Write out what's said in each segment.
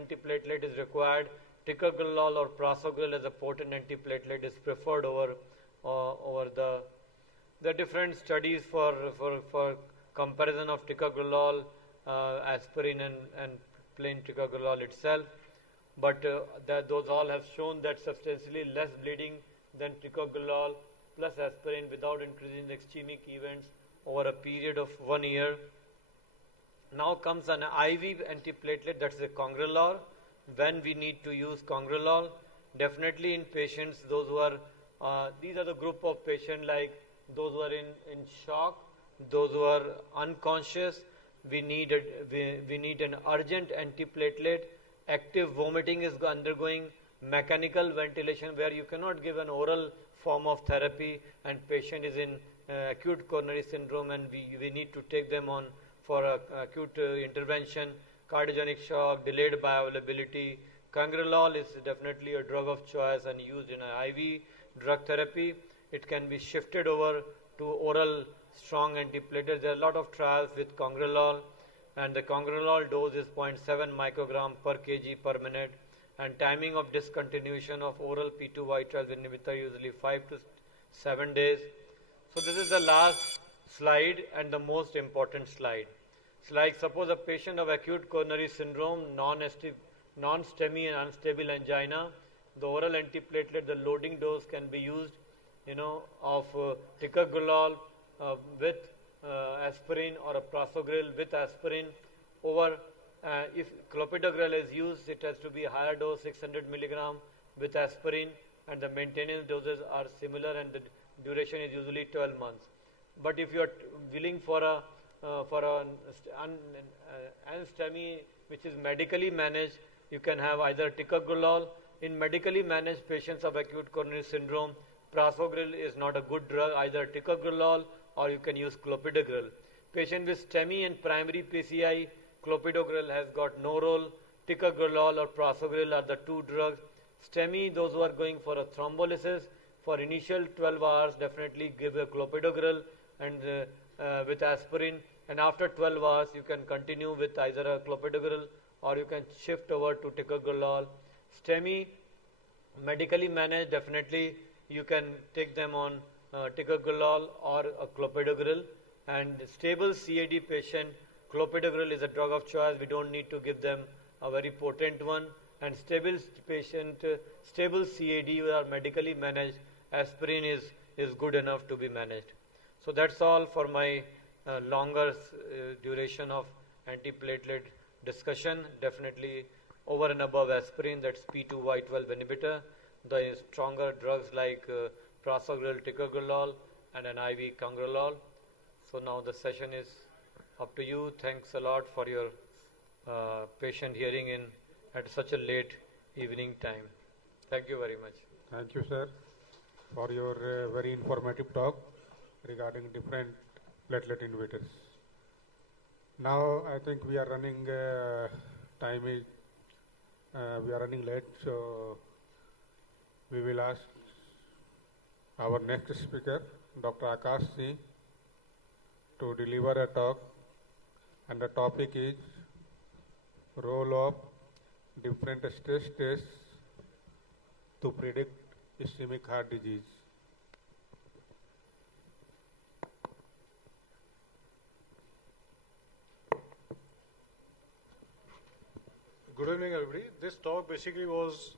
antiplatelet is required, ticagrelor or prasugrel as a potent antiplatelet is preferred over the different studies for comparison of ticagrelor, aspirin and plain ticagrelor itself. But those all have shown that substantially less bleeding than ticagrelor plus aspirin without increasing the ischemic events over a period of 1 year. Now comes an IV antiplatelet, that's a congrelor. When we need to use congrelor, definitely in patients, those who are, these are the group of patients like those who are in shock, those who are unconscious. We need an urgent antiplatelet. Active vomiting is undergoing mechanical ventilation where you cannot give an oral form of therapy, and patient is in acute coronary syndrome, and we need to take them on for acute intervention, cardiogenic shock, delayed bioavailability. Cangrelor is definitely a drug of choice and used in IV drug therapy. It can be shifted over to oral strong antiplatelets. There are a lot of trials with congrelor, and the congrelor dose is 0.7 microgram per kg per minute, and timing of discontinuation of oral P2Y12 inhibitor usually 5 to 7 days. So this is the last slide and the most important slide. It's like suppose a patient of acute coronary syndrome, non-STEMI and unstable angina, the oral antiplatelet, the loading dose can be used, of ticagrelor with aspirin or a prasugrel with aspirin over. If clopidogrel is used, it has to be a higher dose, 600 milligram with aspirin, and the maintenance doses are similar, and the duration is usually 12 months. But if you are willing for an STEMI which is medically managed, you can have either ticagrelor. In medically managed patients of acute coronary syndrome, prasugrel is not a good drug, either ticagrelor or you can use clopidogrel. Patient with STEMI and primary PCI, clopidogrel has got no role. Ticagrelor or prasugrel are the two drugs. STEMI, those who are going for a thrombolysis, for initial 12 hours, definitely give a clopidogrel and with aspirin, and after 12 hours, you can continue with either a clopidogrel or you can shift over to ticagrelor. STEMI, medically managed, definitely you can take them on ticagrelor or a clopidogrel. And stable CAD patient, clopidogrel is a drug of choice. We don't need to give them a very potent one. And stable patient, stable CAD who are medically managed, aspirin is good enough to be managed. So that's all for my longer duration of antiplatelet discussion. Definitely over and above aspirin, that's P2Y12 inhibitor, the stronger drugs like prasugrel, ticagrelor, and an IV congrelor. So now the session is up to you. Thanks a lot for your patient hearing in at such a late evening time. Thank you very much. Thank you, sir, for your very informative talk regarding different platelet inhibitors. Now I think we are running we are running late, so we will ask our next speaker, Dr. Akash Singh, to deliver a talk, and the topic is role of different stress tests to predict ischemic heart disease. Good evening, everybody. This talk basically was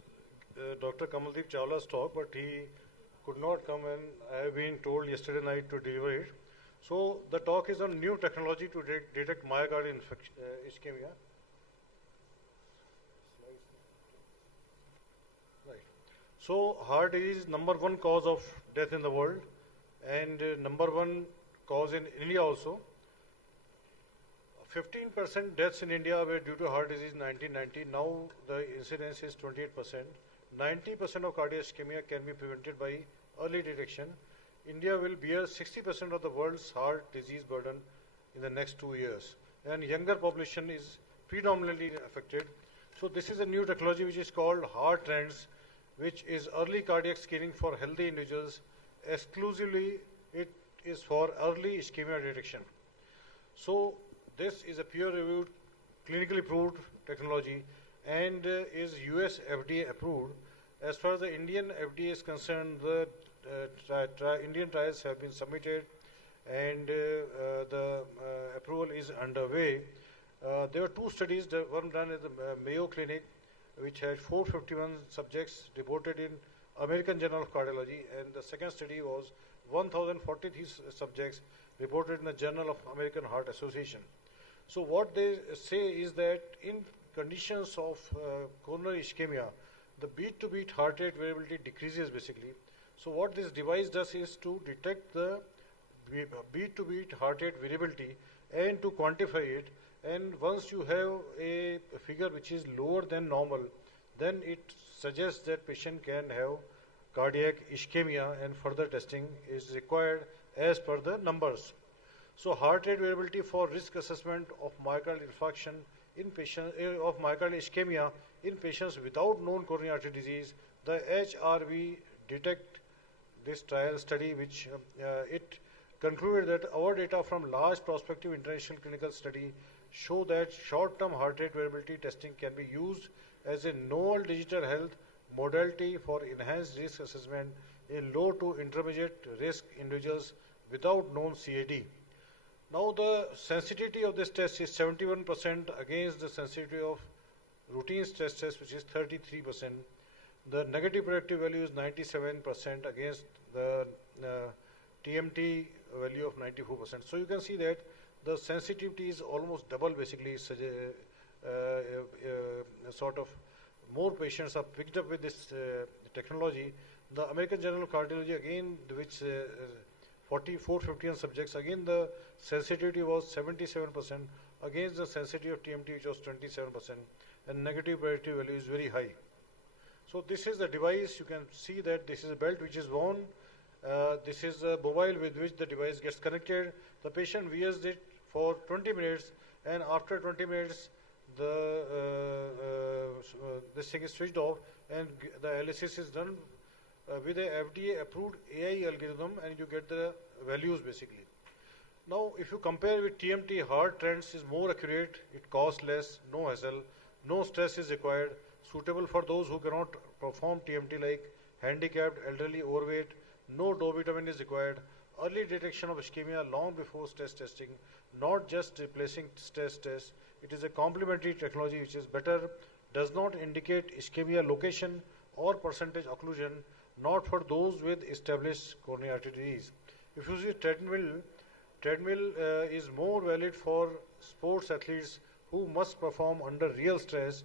Dr. Kamaldeep Chawla's talk, but he could not come, and I have been told yesterday night to deliver it. So the talk is on new technology to detect myocardial ischemia. Right. So heart disease is #1 cause of death in the world, and #1 cause in India also. 15% deaths in India were due to heart disease in 1990. Now the incidence is 28%. 90% of cardiac ischemia can be prevented by early detection. India will bear 60% of the world's heart disease burden in the next 2 years. And younger population is predominantly affected. So this is a new technology which is called Heart Trends, which is early cardiac screening for healthy individuals. Exclusively, it is for early ischemia detection. So this is a peer-reviewed, clinically proved technology, and is US FDA approved. As far as the Indian FDA is concerned, the Indian trials have been submitted and the approval is underway. There were two studies, the one done at the Mayo Clinic, which had 451 subjects reported in American Journal of Cardiology, and the second study was 1043 subjects reported in the Journal of American Heart Association. So what they say is that in conditions of coronary ischemia, the beat-to-beat heart rate variability decreases basically. So what this device does is to detect the beat-to-beat heart rate variability and to quantify it, and once you have a figure which is lower than normal, then it suggests that patient can have cardiac ischemia and further testing is required as per the numbers. So heart rate variability for risk assessment of myocardial infarction in patients of myocardial ischemia in patients without known coronary artery disease, the HRV detect this trial study, which it concluded that our data from large prospective international clinical study show that short-term heart rate variability testing can be used as a novel digital health modality for enhanced risk assessment in low to intermediate risk individuals without known CAD. Now the sensitivity of this test is 71% against the sensitivity of routine stress test, which is 33%. The negative predictive value is 97% against the TMT value of 94%. So you can see that the sensitivity is almost double basically, sort of more patients are picked up with this technology. The American Journal of Cardiology again, which 451 subjects, again the sensitivity was 77% against the sensitivity of TMT, which was 27%, and negative predictive value is very high. So this is the device. You can see that this is a belt which is worn. This is a mobile with which the device gets connected. The patient wears it for 20 minutes, and after 20 minutes this thing is switched off and the analysis is done with a FDA approved AI algorithm, and you get the values basically. Now if you compare with TMT, heart trends is more accurate, it costs less, no hassle, no stress is required, suitable for those who cannot perform TMT like handicapped, elderly, overweight, no dopamine is required, early detection of ischemia long before stress testing, not just replacing stress test. It is a complementary technology which is better, does not indicate ischemia location or percentage occlusion, not for those with established coronary artery disease. If you see treadmill is more valid for sports athletes who must perform under real stress.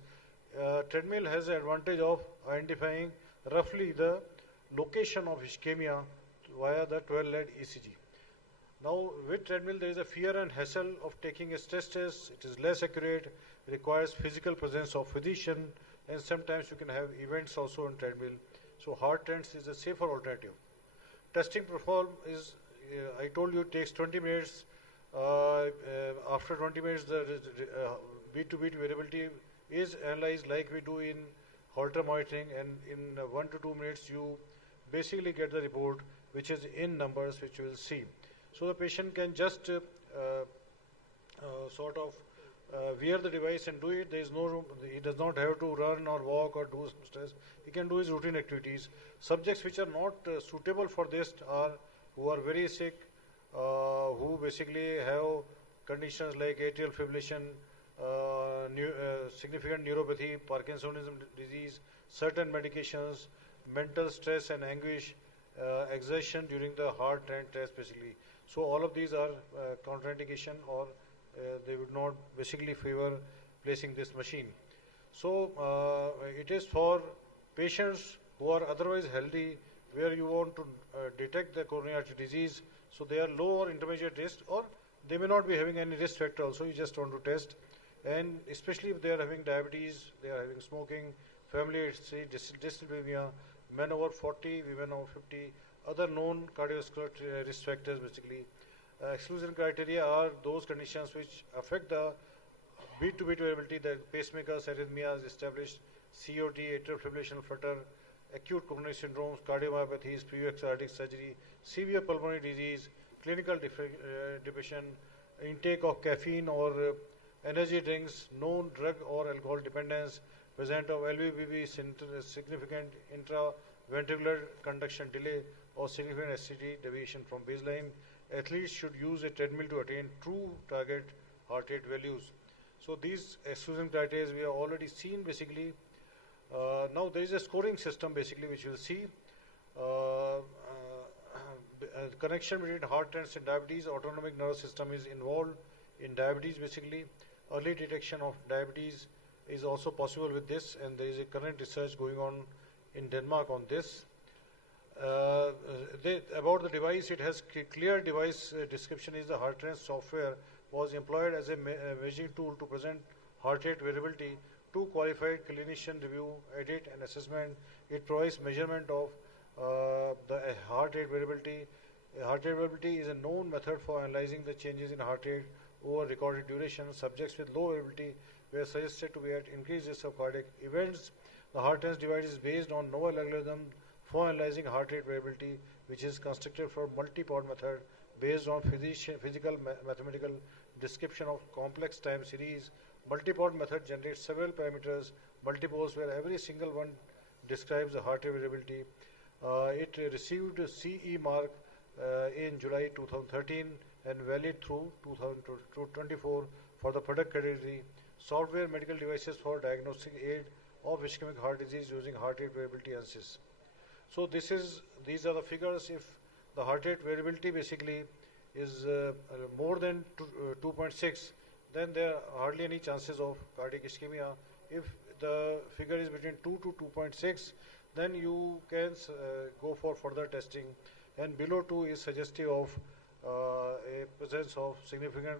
Treadmill has the advantage of identifying roughly the location of ischemia via the 12-lead ECG. Now with treadmill there is a fear and hassle of taking a stress test. It is less accurate, requires physical presence of physician, and sometimes you can have events also on treadmill. So heart trends is a safer alternative. Testing perform is, I told you, it takes 20 minutes. After 20 minutes the beat-to-beat variability is analyzed like we do in Holter monitoring, and in 1 to 2 minutes you basically get the report which is in numbers, which you will see. So the patient can just sort of wear the device and do it. There is no room, he does not have to run or walk or do some stress. He can do his routine activities. Subjects which are not suitable for this are who are very sick, who basically have conditions like atrial fibrillation, significant neuropathy, Parkinsonism disease, certain medications, mental stress and anguish, exertion during the heart trend test basically. So all of these are contraindication, or they would not basically favor placing this machine. So it is for patients who are otherwise healthy, where you want to detect the coronary artery disease. So they are low or intermediate risk, or they may not be having any risk factor also, you just want to test. And especially if they are having diabetes, they are having smoking, family history, dyslipidemia, men over 40, women over 50, other known cardiovascular risk factors basically. Exclusion criteria are those conditions which affect the beat-to-beat variability, the pacemakers, arrhythmias, established COT, atrial fibrillation, flutter, acute coronary syndromes, cardiomyopathies, previous cardiac surgery, severe pulmonary disease, clinical depression, intake of caffeine or energy drinks, known drug or alcohol dependence, present of LVBB, significant intraventricular conduction delay, or significant SCT deviation from baseline, athletes should use a treadmill to attain true target heart rate values. So these exclusion criteria we have already seen basically. Now there is a scoring system basically which you will see. Connection between heart trends and diabetes. Autonomic nervous system is involved in diabetes basically. Early detection of diabetes is also possible with this, and there is a current research going on in Denmark on this. About the device, it has clear device description is the heart trend software was employed as a measuring tool to present heart rate variability to qualified clinician review, edit and assessment. It provides measurement of the heart rate variability. Heart rate variability is a known method for analyzing the changes in heart rate over recorded duration. Subjects with low variability were suggested to be at increased risk of cardiac events. The heart trend device is based on novel algorithm for analyzing heart rate variability, which is constructed for multi-pod method based on physical mathematical description of complex time series. Multi-pod method generates several parameters, multipoles, where every single one describes the heart rate variability. It received CE mark in July 2013 and valid through 2024 for the product category. Software medical devices for diagnostic aid of ischemic heart disease using heart rate variability analysis. So these are the figures. If the heart rate variability basically is more than 2.6, then there are hardly any chances of cardiac ischemia. If the figure is between 2 to 2.6, then you can go for further testing, and below 2 is suggestive of a presence of significant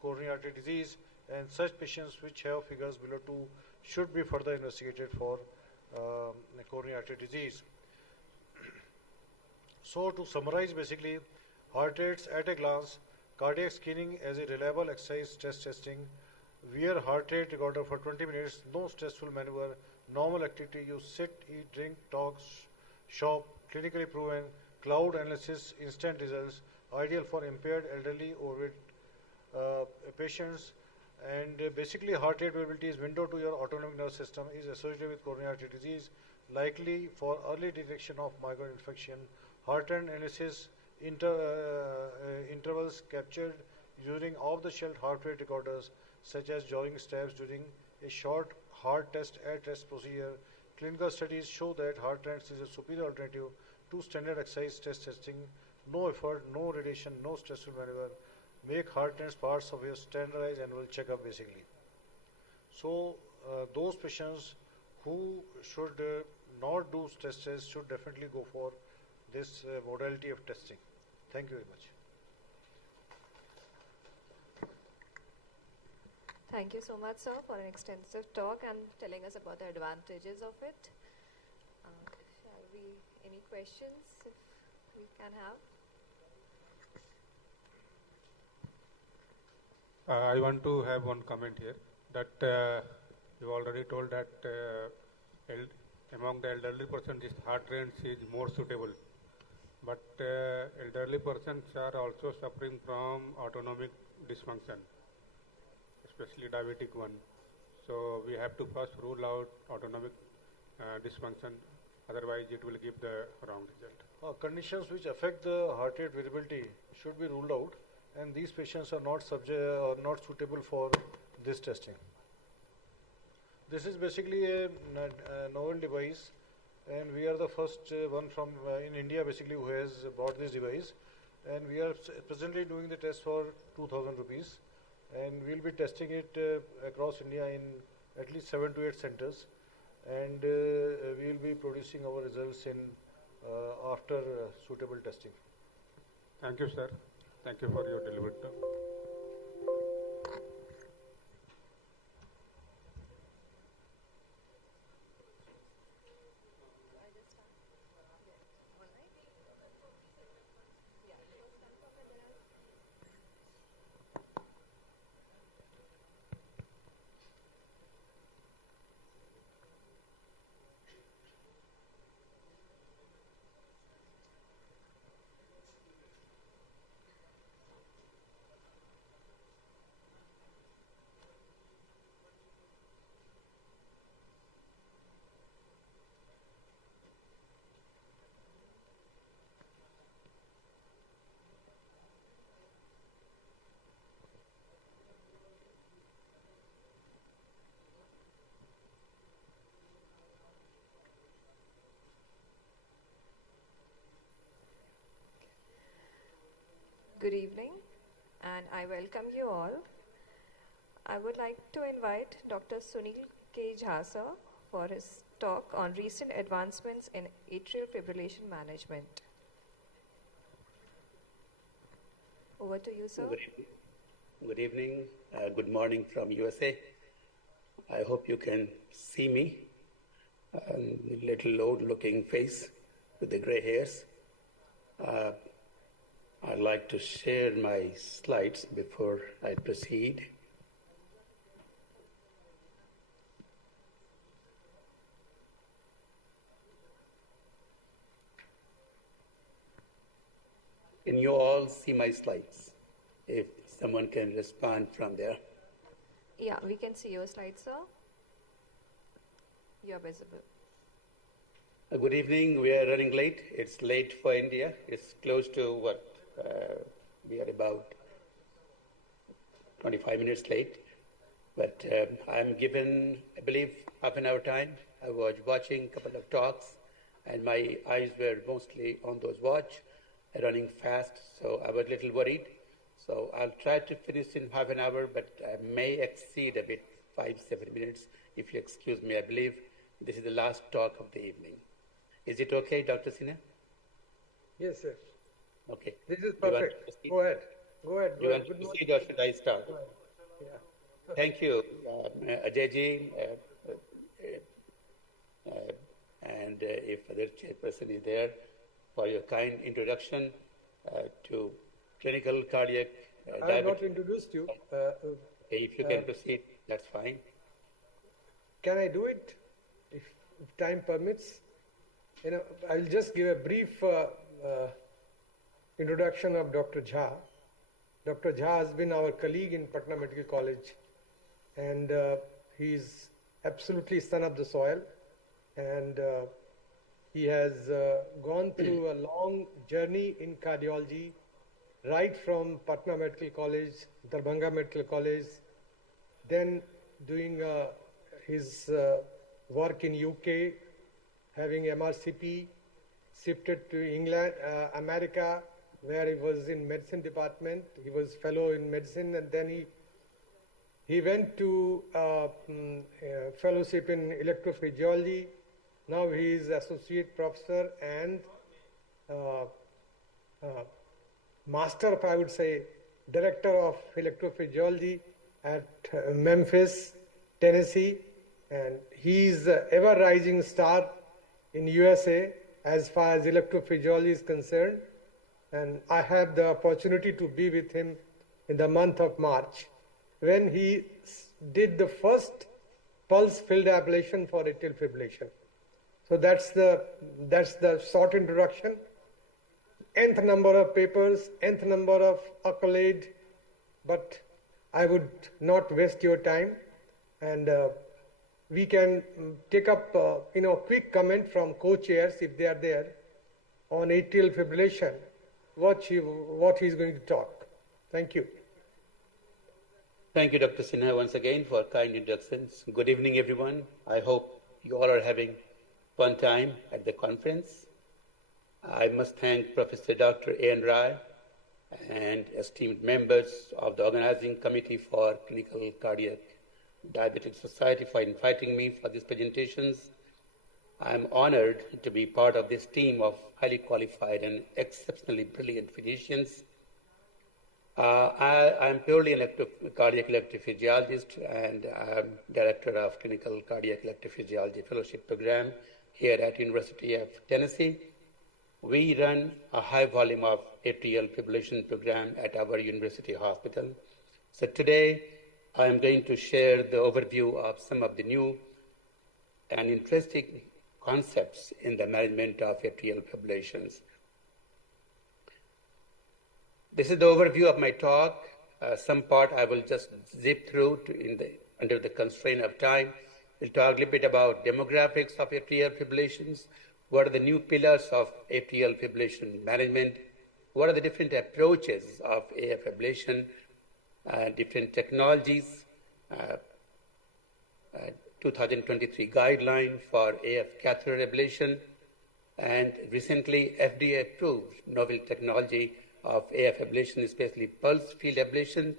coronary artery disease, and such patients which have figures below 2 should be further investigated for coronary artery disease. So to summarize basically, heart rates at a glance, cardiac screening as a reliable exercise stress testing, wear heart rate recorder for 20 minutes, no stressful maneuver, normal activity, you sit, eat, drink, talk, shop, clinically proven, cloud analysis, instant results, ideal for impaired, elderly, overweight patients, and basically heart rate variability is window to your autonomic nervous system, is associated with coronary artery disease, likely for early detection of myocardial infarction. Heart rate analysis intervals captured using off-the-shelf heart rate recorders such as jogging steps during a short heart test at rest procedure. Clinical studies show that heart trends is a superior alternative to standard exercise stress testing. No effort, no radiation, no stressful maneuver. Make heart trends parts of your standardized annual checkup basically. So those patients who should not do stress tests should definitely go for this modality of testing. Thank you very much. Thank you so much, sir, for an extensive talk and telling us about the advantages of it. Shall we, any questions if we can have? I want to have one comment here that you already told that among the elderly persons, this heart rate is more suitable. But elderly persons are also suffering from autonomic dysfunction, especially diabetic one. So we have to first rule out autonomic dysfunction, otherwise it will give the wrong result. Conditions which affect the heart rate variability should be ruled out, and these patients are not suitable for this testing. This is basically a novel device, and we are the first one from in India basically who has bought this device, and we are presently doing the test for 2,000 rupees, and we will be testing it across India in at least 7 to 8 centers, and we will be producing our results in after suitable testing. Thank you, sir. Thank you for your delivered talk. Good evening, and I welcome you all. I would like to invite Dr. Sunil K. Jha sir for his talk on recent advancements in atrial fibrillation management. Over to you, sir. Good evening. Good morning from USA. I hope you can see me. A little old-looking face with the gray hairs. I'd like to share my slides before I proceed. Can you all see my slides? If someone can respond from there. Yeah, we can see your slides, sir. You're visible. Good evening. We are running late. It's late for India. It's close to what? We are about 25 minutes late. But I'm given, I believe, half an hour time. I was watching a couple of talks, and my eyes were mostly on those watch, running fast, so I was a little worried. So I'll try to finish in half an hour, but I may exceed a bit, 5-7 minutes, if you excuse me. I believe this is the last talk of the evening. Is it okay, Dr. Sinha? Yes, sir. Okay. This is perfect. Go ahead. Go ahead. You want to proceed or should I start? Yeah. Thank you, Ajayji, and if other chairperson is there, for your kind introduction to clinical cardiac I have not introduced you. Okay, if you can proceed, that's fine. Can I do it if time permits? I'll just give a brief introduction of Dr. Jha. Dr. Jha has been our colleague in Patna Medical College, and he's absolutely son of the soil, and he has gone through a long journey in cardiology, right from Patna Medical College, Darbhanga Medical College, then doing his work in UK, having MRCP, shifted to England, America, where he was in medicine department. He was fellow in medicine, and then he went to fellowship in electrophysiology. Now he is associate professor and master of, I would say, director of electrophysiology at Memphis, Tennessee, and he is an ever rising star in USA as far as electrophysiology is concerned. And I had the opportunity to be with him in the month of March when he did the first pulse field ablation for atrial fibrillation. So that's the short introduction. Nth number of papers, nth number of accolade, but I would not waste your time, and we can take up quick comment from co-chairs if they are there on atrial fibrillation, what he's going to talk. Thank you. Thank you, Dr. Sinha, once again for kind introductions. Good evening, everyone. I hope you all are having fun time at the conference. I must thank Professor Dr. A.N. Rai and esteemed members of the organizing committee for Clinical Cardiac Diabetic Society for inviting me for these presentations. I am honored to be part of this team of highly qualified and exceptionally brilliant physicians. I am purely a cardiac electrophysiologist, and I am director of Clinical Cardiac Electrophysiology Fellowship Program here at University of Tennessee. We run a high volume of atrial fibrillation program at our university hospital. So today, I am going to share the overview of some of the new and interesting concepts in the management of atrial fibrillations. This is the overview of my talk. Some part I will just zip through under the constraint of time. We'll talk a little bit about demographics of atrial fibrillations. What are the new pillars of atrial fibrillation management? What are the different approaches of AF ablation, different technologies, 2023 guideline for AF catheter ablation, and recently FDA approved novel technology of AF ablation, especially pulse field ablation,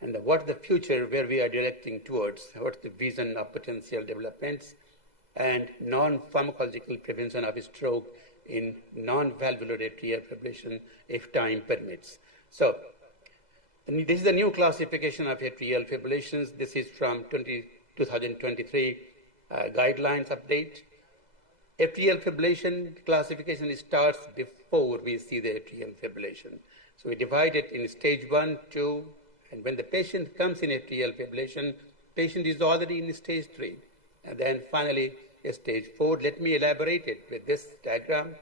and what's the future where we are directing towards, what's the vision of potential developments, and non-pharmacological prevention of stroke in non-valvular atrial fibrillation if time permits. So, this is the new classification of atrial fibrillations. This is from 2023 guidelines update. Atrial fibrillation classification starts before we see the atrial fibrillation. So we divide it in stage 1, 2, and when the patient comes in atrial fibrillation, patient is already in stage 3. And then finally, stage 4. Let me elaborate it with this diagram.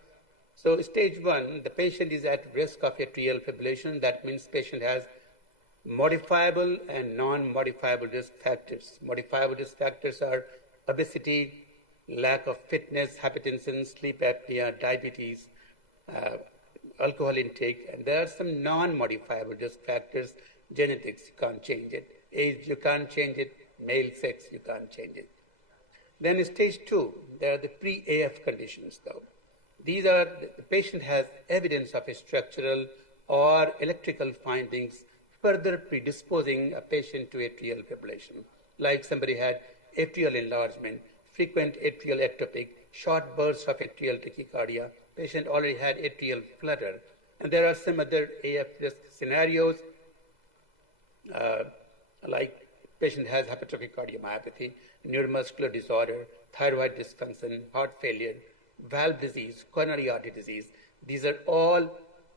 So stage 1, the patient is at risk of atrial fibrillation. That means patient has modifiable and non-modifiable risk factors. Modifiable risk factors are obesity, lack of fitness, hypertension, sleep apnea, diabetes, alcohol intake, and there are some non-modifiable risk factors. Genetics, you can't change it. Age, you can't change it. Male sex, you can't change it. Then stage 2, there are the pre-AF conditions though. These are, the patient has evidence of a structural or electrical findings further predisposing a patient to atrial fibrillation. Like somebody had atrial enlargement, frequent atrial ectopic, short bursts of atrial tachycardia, patient already had atrial flutter. And there are some other AF risk scenarios, like patient has hypertrophic cardiomyopathy, neuromuscular disorder, thyroid dysfunction, heart failure, valve disease, coronary artery disease. These are all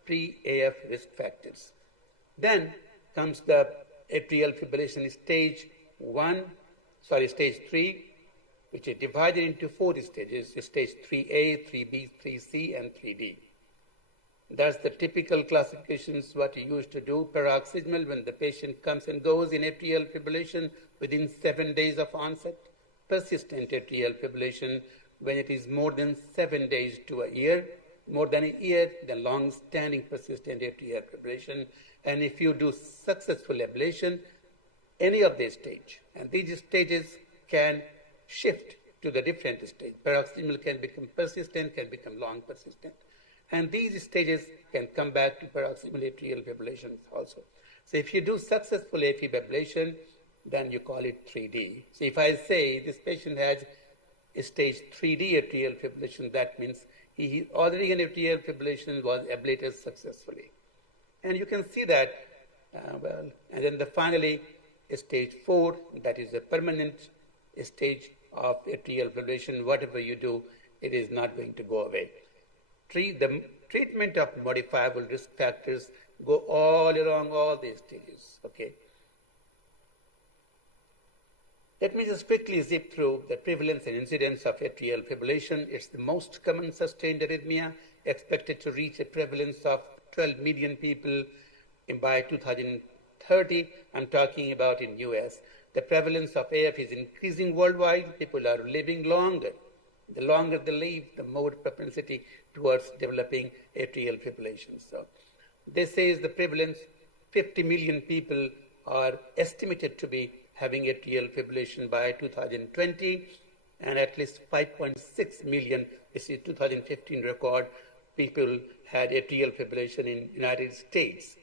pre-AF risk factors. Then comes the atrial fibrillation stage 3, which is divided into 4 stages, stage 3A, 3B, 3C, and 3D. That's the typical classifications what you used to do. Paroxysmal, when the patient comes and goes in atrial fibrillation within 7 days of onset. Persistent atrial fibrillation, when it is more than 7 days to a year. More than a year, then long-standing persistent atrial fibrillation. And if you do successful ablation, any of these stages, and these stages can shift to the different stage. Paroxysmal can become persistent, can become long persistent. And these stages can come back to paroxysmal atrial fibrillation also. So if you do successful AFib ablation, then you call it 3D. So if I say this patient has a stage 3D atrial fibrillation, that means he already in atrial fibrillation was ablated successfully. And you can see that, and then finally, stage 4, that is a permanent stage of atrial fibrillation. Whatever you do, it is not going to go away. The treatment of modifiable risk factors go all along all these stages, okay? Let me just quickly zip through the prevalence and incidence of atrial fibrillation. It's the most common sustained arrhythmia, expected to reach a prevalence of 12 million people by 2030. I'm talking about in US. The prevalence of AF is increasing worldwide. People are living longer. The longer they live, the more propensity towards developing atrial fibrillation. So this says the prevalence, 50 million people are estimated to be having atrial fibrillation by 2020, and at least 5.6 million, this is 2015 record, people had atrial fibrillation in United States.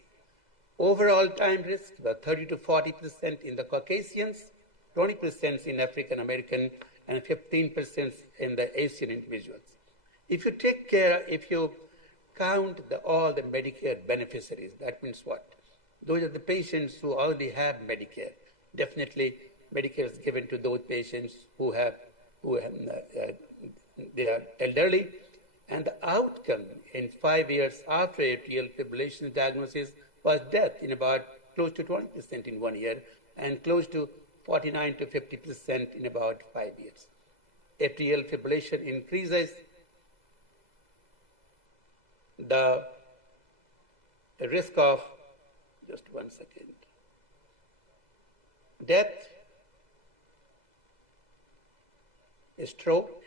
Overall time risk was 30 to 40% in the Caucasians, 20% in African American, and 15% in the Asian individuals. If you count all the Medicare beneficiaries, that means what? Those are the patients who already have Medicare. Definitely, Medicare is given to those patients who they are elderly, and the outcome in 5 years after atrial fibrillation diagnosis was death in about close to 20% in 1 year, and close to 49 to 50% in about 5 years. Atrial fibrillation increases the risk of, just 1 second, death, stroke,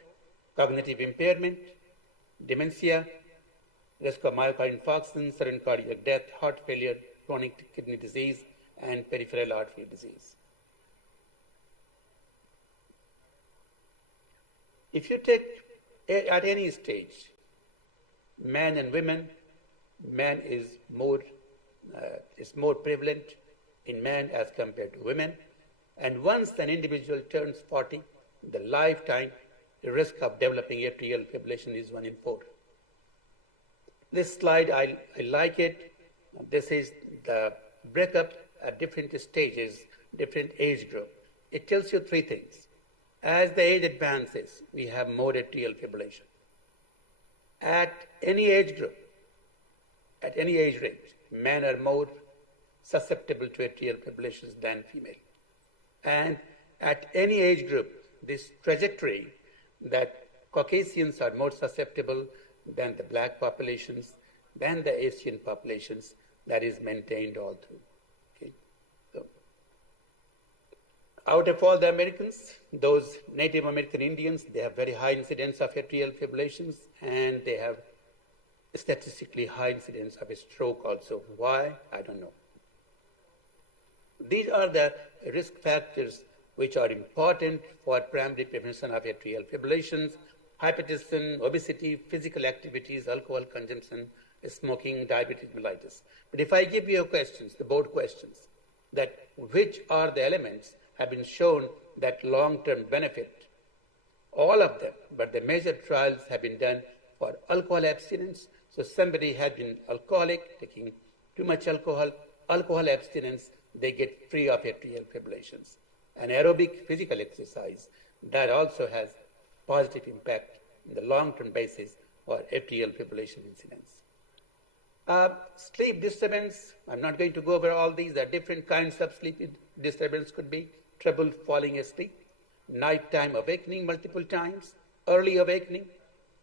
cognitive impairment, dementia, risk of myocardial infarction, sudden cardiac death, heart failure, chronic kidney disease, and peripheral artery disease. If you take at any stage, men and women, man is more prevalent in men as compared to women. And once an individual turns 40, the lifetime risk of developing atrial fibrillation is 1 in 4. This slide, I like it. This is the breakup at different stages, different age group. It tells you 3 things. As the age advances, we have more atrial fibrillation. At any age group, at any age range, men are more susceptible to atrial fibrillations than female. And at any age group, this trajectory that Caucasians are more susceptible than the black populations, than the Asian populations, that is maintained all through. Okay? So, out of all the Americans, those Native American Indians, they have very high incidence of atrial fibrillations, and they have statistically high incidence of a stroke also. Why? I don't know. These are the risk factors which are important for primary prevention of atrial fibrillations: hypertension, obesity, physical activities, alcohol consumption, smoking, diabetes mellitus. But if I give you questions, the board questions, that which are the elements have been shown that long-term benefit, all of them, but the major trials have been done for alcohol abstinence. So somebody had been alcoholic, taking too much alcohol, alcohol abstinence, they get free of atrial fibrillations. And aerobic physical exercise, that also has positive impact in the long-term basis for atrial fibrillation incidence. Sleep disturbance, I'm not going to go over all these. There are different kinds of sleep disturbance. Could be trouble falling asleep, nighttime awakening multiple times, early awakening,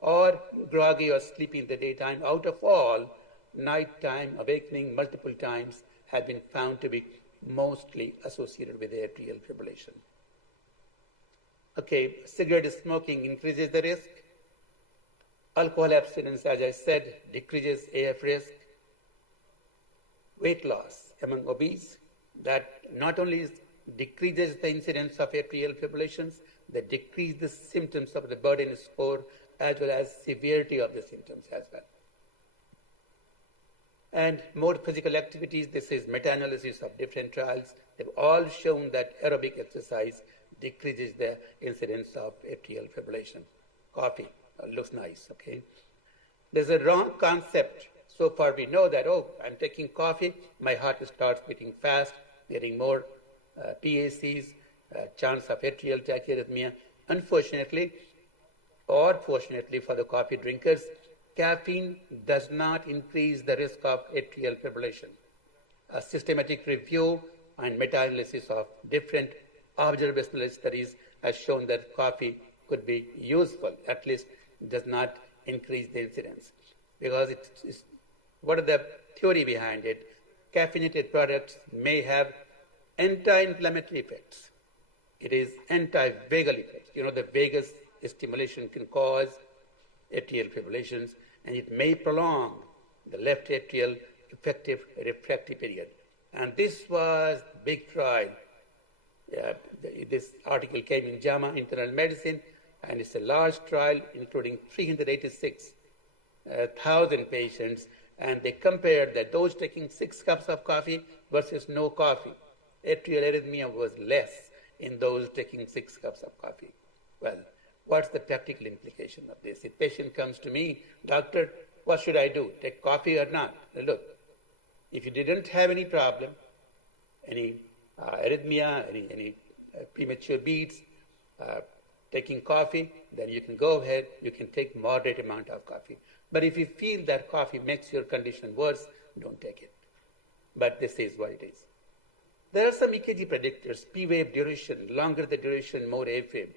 or groggy or sleepy in the daytime. Out of all, nighttime awakening multiple times have been found to be mostly associated with atrial fibrillation. Okay, cigarette smoking increases the risk. Alcohol abstinence, as I said, decreases AF risk. Weight loss among obese, that not only decreases the incidence of atrial fibrillations, they decrease the symptoms of the burden score as well as severity of the symptoms as well. And more physical activities, this is meta-analysis of different trials. They've all shown that aerobic exercise decreases the incidence of atrial fibrillation. Coffee looks nice, okay? There's a wrong concept. So far we know that, oh, I'm taking coffee, my heart starts beating fast, getting more PACs, chance of atrial tachyarrhythmia. Unfortunately, or fortunately for the coffee drinkers, caffeine does not increase the risk of atrial fibrillation. A systematic review and meta-analysis of different observational studies has shown that coffee could be useful, at least does not increase the incidence. Because it's what are the theory behind it? Caffeinated products may have anti-inflammatory effects. It is anti-vagal effects. You know, the vagus stimulation can cause atrial fibrillations, and it may prolong the left atrial effective refractory period. And this was big trial. This article came in JAMA Internal Medicine, and it's a large trial including 386,000 patients, and they compared that those taking 6 cups of coffee versus no coffee. Atrial arrhythmia was less in those taking 6 cups of coffee. Well, what's the practical implication of this? If a patient comes to me, doctor, what should I do? Take coffee or not? Now look, if you didn't have any problem, any arrhythmia, any premature beats, taking coffee, then you can go ahead, you can take moderate amount of coffee. But if you feel that coffee makes your condition worse, don't take it. But this is what it is. There are some EKG predictors, P-wave duration, longer the duration, more AFib.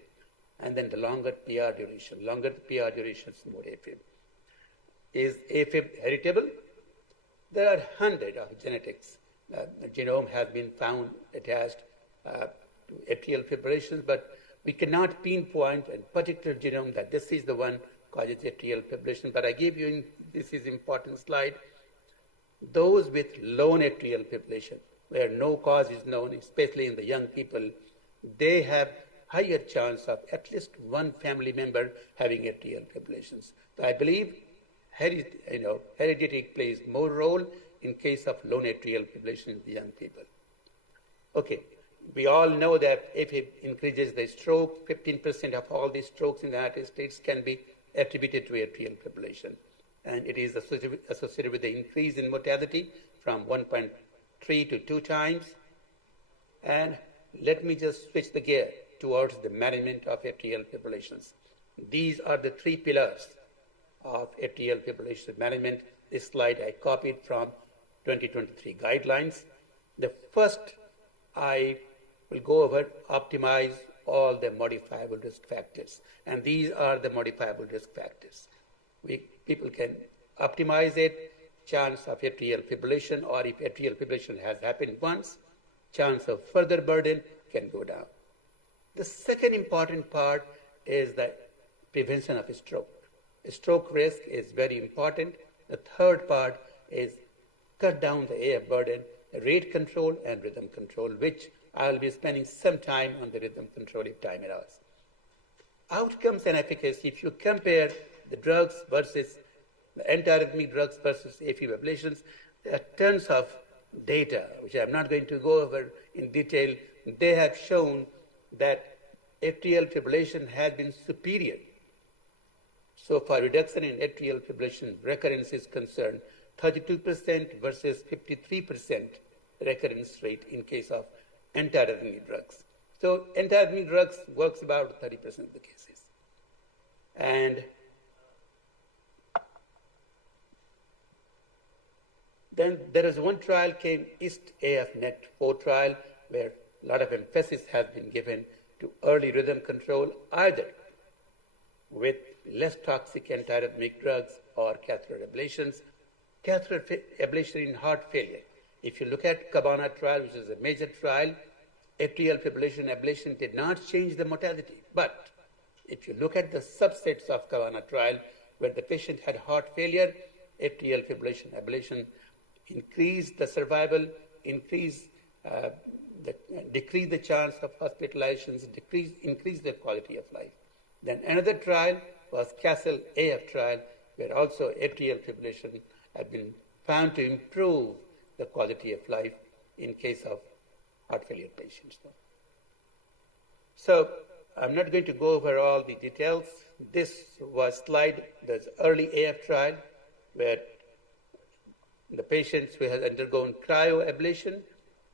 And then the longer PR duration. Longer the PR duration, more AFib. Is AFib heritable? There are hundreds of genetics. The genome has been found attached to atrial fibrillations, but we cannot pinpoint a particular genome that this is the one causes atrial fibrillation. But I gave you, this is important slide, those with lone atrial fibrillation, where no cause is known, especially in the young people, they have higher chance of at least one family member having atrial fibrillations. So I believe heredity plays more role in case of lone atrial fibrillation in the young people. Okay, we all know that if it increases the stroke, 15% of all these strokes in the United States can be attributed to atrial fibrillation. And it is associated with the increase in mortality from 1.3 to 2 times. And let me just switch the gear towards the management of atrial fibrillations. These are the 3 pillars of atrial fibrillation management. This slide I copied from 2023 guidelines. The first, I will go over optimize all the modifiable risk factors. And these are the modifiable risk factors. People can optimize it, chance of atrial fibrillation, or if atrial fibrillation has happened once, chance of further burden can go down. The second important part is the prevention of stroke. Stroke risk is very important. The third part is cut down the AF burden, rate control, and rhythm control, which I'll be spending some time on the rhythm control if time allows. Outcomes and efficacy, if you compare the drugs versus the antiarrhythmic drugs versus AFib ablations, there are tons of data, which I'm not going to go over in detail. They have shown that atrial fibrillation has been superior. So far, reduction in atrial fibrillation recurrence is concerned, 32% versus 53% recurrence rate in case of antiarrhythmic drugs. So antiarrhythmic drugs works about 30% of the cases. And then there is one trial came East AF-NET 4 trial where a lot of emphasis has been given to early rhythm control, either with less toxic antiarrhythmic drugs or catheter ablations. Catheter ablation in heart failure. If you look at Cabana trial, which is a major trial, atrial fibrillation ablation did not change the mortality. But if you look at the subsets of Cabana trial, where the patient had heart failure, atrial fibrillation ablation increased the survival, decrease the chance of hospitalizations, increase the quality of life. Then another trial was Castle AF trial, where also atrial fibrillation had been found to improve the quality of life in case of heart failure patients. So I'm not going to go over all the details. This was slide, there's early AF trial, where the patients who had undergone cryoablation,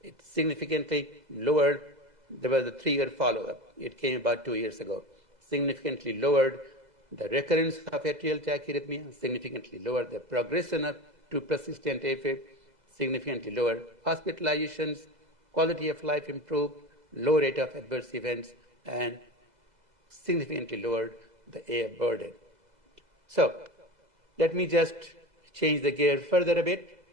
it significantly lowered. There was a 3-year follow-up. It came about 2 years ago. Significantly lowered the recurrence of atrial tachyarrhythmia, significantly lowered the progression to persistent AFib, significantly lowered hospitalizations, quality of life improved, low rate of adverse events, and significantly lowered the AF burden. So let me just change the gear further a bit.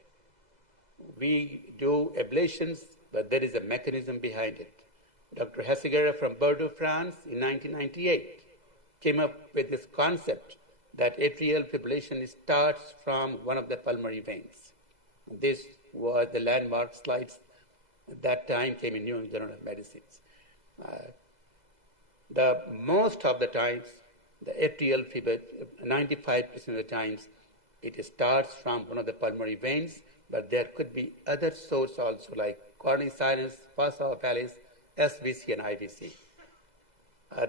We do ablations, but there is a mechanism behind it. Dr. Hesseguera from Bordeaux, France, in 1998, came up with this concept that atrial fibrillation starts from one of the pulmonary veins. This was the landmark slides at that time, came in New England Journal of Medicine. The most of the times, the atrial fibrillation, 95% of the times, it starts from one of the pulmonary veins, but there could be other sources also, like coronary sinus, fossa opalis, SVC, and IVC.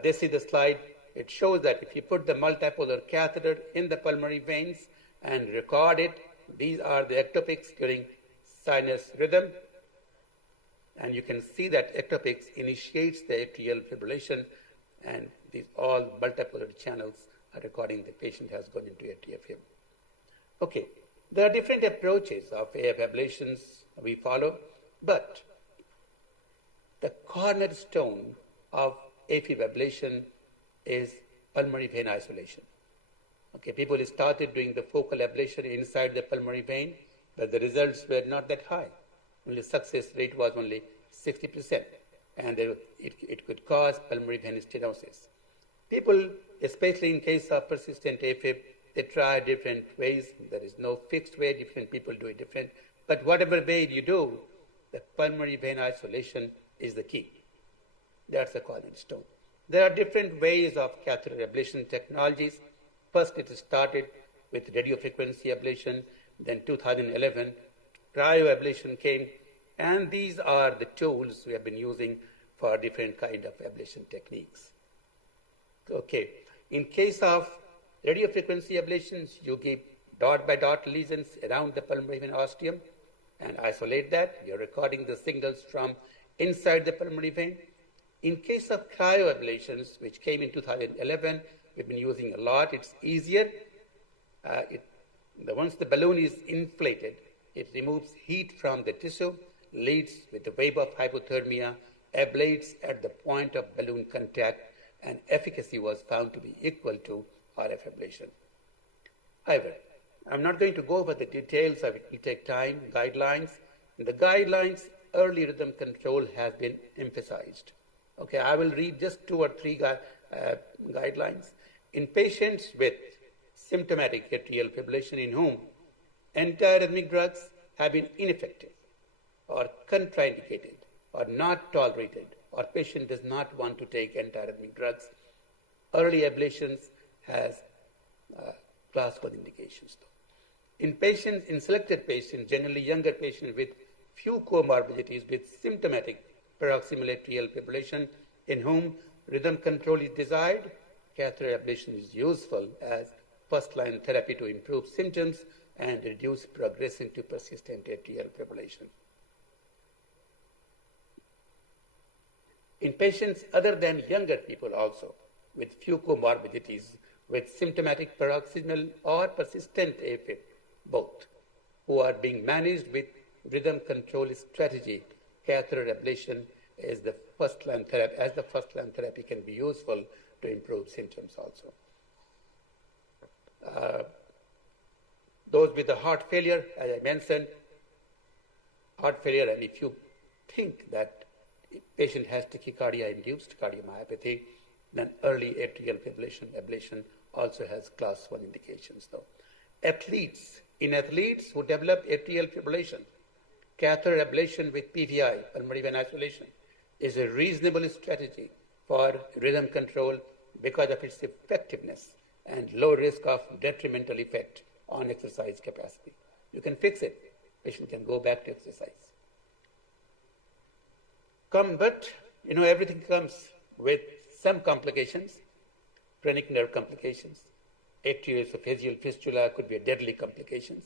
This is the slide. It shows that if you put the multipolar catheter in the pulmonary veins and record it, these are the ectopics during sinus rhythm. And you can see that ectopics initiates the atrial fibrillation, and these all multipolar channels are recording the patient has gone into atrial fibrillation. Okay, there are different approaches of AF ablations we follow, but the cornerstone of AFib ablation is pulmonary vein isolation. Okay, people started doing the focal ablation inside the pulmonary vein, but the results were not that high. Only success rate was only 60%, and it could cause pulmonary vein stenosis. People, especially in case of persistent AFib, they try different ways. There is no fixed way. Different people do it different. But whatever way you do, the pulmonary vein isolation is the key. That's the cornerstone. There are different ways of catheter ablation technologies. First, it started with radiofrequency ablation. Then 2011, cryoablation came, and these are the tools we have been using for different kind of ablation techniques. Okay, in case of radiofrequency ablations, you give dot by dot lesions around the pulmonary vein ostium and isolate that. You're recording the signals from inside the pulmonary vein. In case of cryoablations, which came in 2011, we've been using a lot. It's easier. Once the balloon is inflated, it removes heat from the tissue, leads with the wave of hypothermia, ablates at the point of balloon contact, and efficacy was found to be equal to RF ablation. However, I'm not going to go over the details of it. It will take time, guidelines. In the guidelines, early rhythm control has been emphasized. Okay, I will read just 2 or 3 guidelines. In patients with symptomatic atrial fibrillation in whom antiarrhythmic drugs have been ineffective or contraindicated or not tolerated, or patient does not want to take antiarrhythmic drugs, early ablations has class 1 indications. In selected patients, generally younger patients with few comorbidities with symptomatic paroxysmal atrial fibrillation in whom rhythm control is desired, catheter ablation is useful as first-line therapy to improve symptoms and reduce progressing to persistent atrial fibrillation. In patients other than younger people also with few comorbidities with symptomatic paroxysmal or persistent AFib, both, who are being managed with rhythm control strategy, catheter ablation is the first-line therapy, as the first-line therapy can be useful to improve symptoms also. Those with the heart failure, as I mentioned, heart failure, and if you think that patient has tachycardia-induced cardiomyopathy, then early atrial fibrillation ablation also has class 1 indications though. In athletes who develop atrial fibrillation, catheter ablation with PVI, pulmonary vein isolation, is a reasonable strategy for rhythm control because of its effectiveness and low risk of detrimental effect on exercise capacity. You can fix it. Patient can go back to exercise. But everything comes with some complications, phrenic nerve complications, atrioesophageal fistula could be a deadly complications,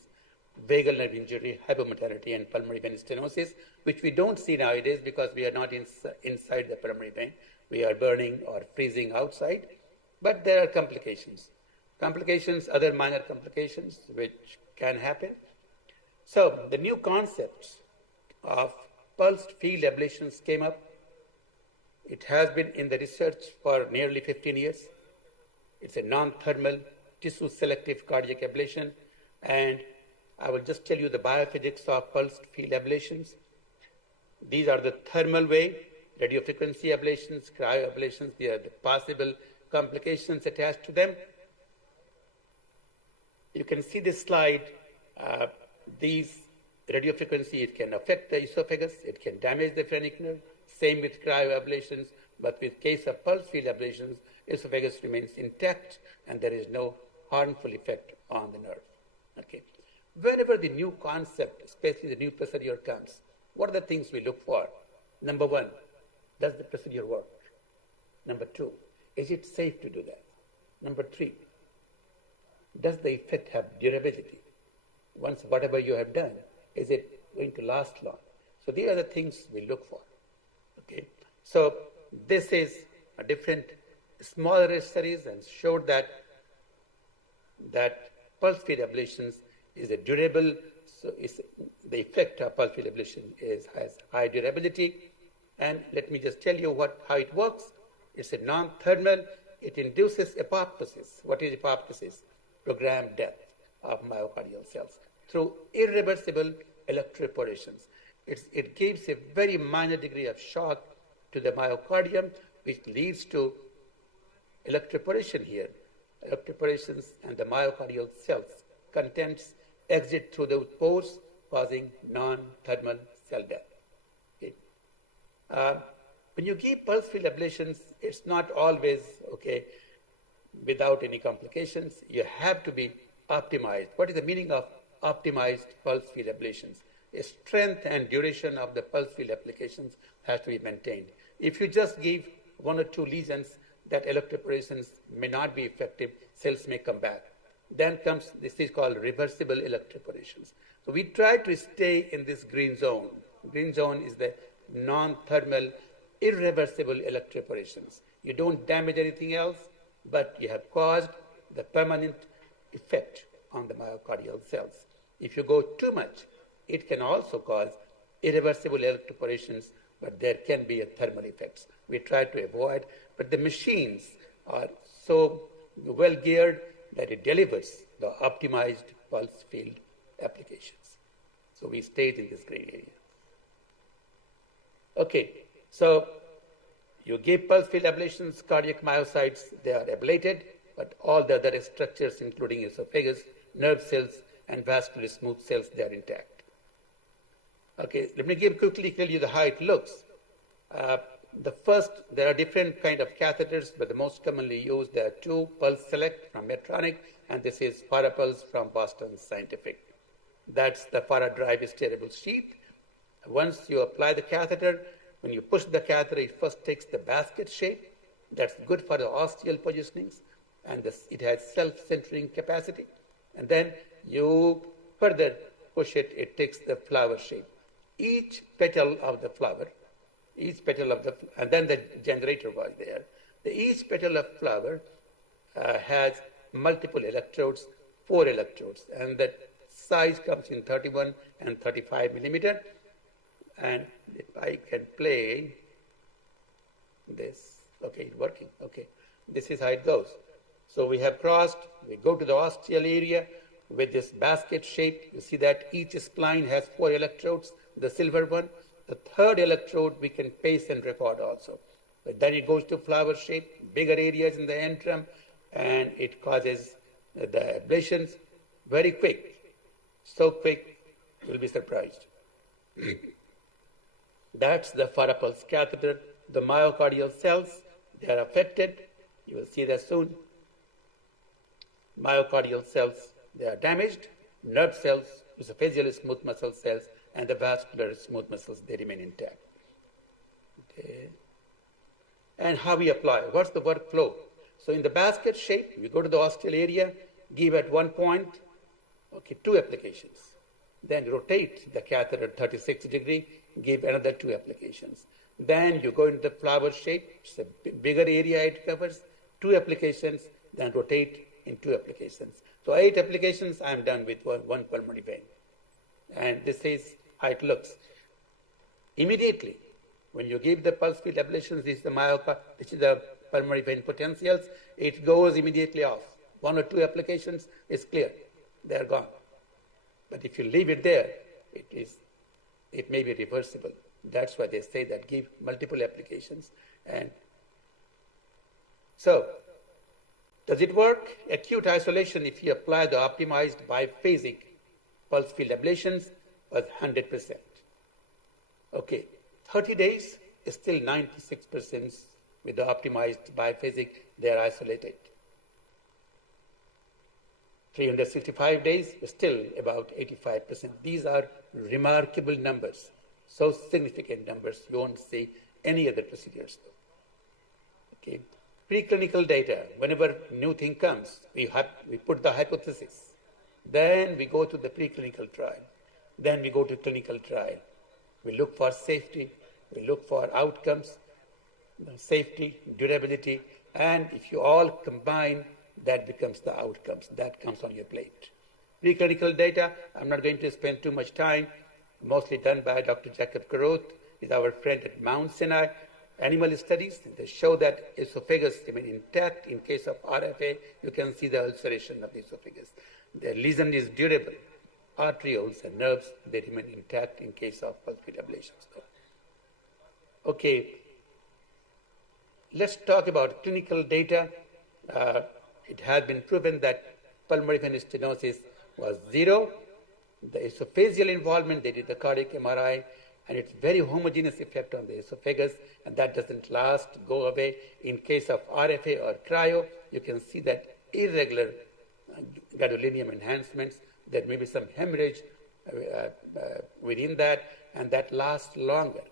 vagal nerve injury, hypomotility, and pulmonary vein stenosis, which we don't see nowadays because we are not inside the pulmonary vein. We are burning or freezing outside, but there are complications. Other minor complications which can happen. So the new concepts of pulsed field ablations came up. It has been in the research for nearly 15 years. It's a non-thermal, tissue-selective cardiac ablation, and I will just tell you the biophysics of pulsed field ablations. These are the thermal way, radiofrequency ablations, cryoablations. These are the possible complications attached to them. You can see this slide. These radiofrequency, it can affect the esophagus, it can damage the phrenic nerve. Same with cryoablations, but with case of pulse field ablations, esophagus remains intact and there is no harmful effect on the nerve. Okay. Whenever the new concept, especially the new procedure comes, what are the things we look for? Number 1, does the procedure work? Number 2, is it safe to do that? Number 3, does the effect have durability? Once whatever you have done, is it going to last long? So these are the things we look for. Okay. So this is a different smaller studies and showed that pulse field ablations is a durable, so the effect of pulse field ablation has high durability. And let me just tell you how it works. It's a non-thermal. It induces apoptosis. What is apoptosis? Programmed death of myocardial cells through irreversible electroporations. It gives a very minor degree of shock to the myocardium, which leads to electroporation here. Electroporations and the myocardial cells contents exit through those pores, causing non-thermal cell death. Okay. When you give pulse field ablations, it's not always okay without any complications. You have to be optimized. What is the meaning of optimized pulse field ablations? A strength and duration of the pulse field applications has to be maintained. If you just give one or two lesions, that electroporations may not be effective, cells may come back. Then comes, this is called reversible electroporations. So we try to stay in this green zone. Green zone is the non-thermal, irreversible electroporations. You don't damage anything else, but you have caused the permanent effect on the myocardial cells. If you go too much, it can also cause irreversible electroporations, but there can be a thermal effects. We try to avoid, but the machines are so well geared that it delivers the optimized pulse field applications. So we stayed in this gray area. Okay, so you give pulse field ablations, cardiac myocytes, they are ablated, but all the other structures, including esophagus, nerve cells, and vascular smooth cells, they are intact. Okay, let me quickly tell you how it looks. There are different kind of catheters, but the most commonly used, there are two, Pulse Select from Medtronic, and this is Parapulse from Boston Scientific. That's the para-drive steerable sheath. Once you apply the catheter, when you push the catheter, it first takes the basket shape. That's good for the ostial positionings, and it has self-centering capacity. And then you further push it, it takes the flower shape. Each petal of the flower, and then the generator was there. Each petal of flower has multiple electrodes, 4 electrodes, and the size comes in 31 and 35 millimeter. And if I can play this, okay, it's working, okay. This is how it goes. So we have crossed, we go to the ostial area with this basket shape. You see that each spline has 4 electrodes, the silver one. The third electrode we can pace and record also. But then it goes to flower shape, bigger areas in the antrum, and it causes the ablations very quick. So quick, you'll be surprised. That's the Parapulse catheter. The myocardial cells, they are affected. You will see that soon. Myocardial cells, they are damaged. Nerve cells, esophageal smooth muscle cells, and the vascular smooth muscles, they remain intact. Okay. And how we apply, what's the workflow? So in the basket shape, you go to the ostial area, give at one point, okay, 2 applications. Then rotate the catheter 36 degrees, give another 2 applications. Then you go into the flower shape, it's a bigger area it covers, 2 applications, then rotate in 2 applications. So 8 applications, I'm done with one pulmonary vein. And this is how it looks. Immediately, when you give the pulse field ablations, this is the pulmonary vein potentials, it goes immediately off. 1 or 2 applications is clear, they're gone. But if you leave it there, it may be reversible. That's why they say that give multiple applications. And so, does it work? Acute isolation, if you apply the optimized biphasic pulse field ablations, was 100%. Okay, 30 days is still 96% with the optimized biphasic, they are isolated. 365 days, still about 85%. These are remarkable numbers, so significant numbers. You won't see any other procedures. Okay. Preclinical data, whenever new thing comes, we put the hypothesis. Then we go to the preclinical trial. Then we go to clinical trial. We look for safety, we look for outcomes, safety, durability, and if you all combine, that becomes the outcomes. That comes on your plate. Preclinical data, I'm not going to spend too much time, mostly done by Dr. Jacob Caroth, is our friend at Mount Sinai. Animal studies, they show that esophagus remain intact. In case of RFA, you can see the ulceration of the esophagus. The lesion is durable. Arterioles and nerves, they remain intact in case of pulse field ablations. Okay, let's talk about clinical data. It has been proven that pulmonary vein stenosis was 0. The esophageal involvement, they did the cardiac MRI, and it's very homogeneous effect on the esophagus, and that doesn't last, go away. In case of RFA or cryo, you can see that irregular gadolinium enhancements. There may be some hemorrhage within that, and that lasts longer.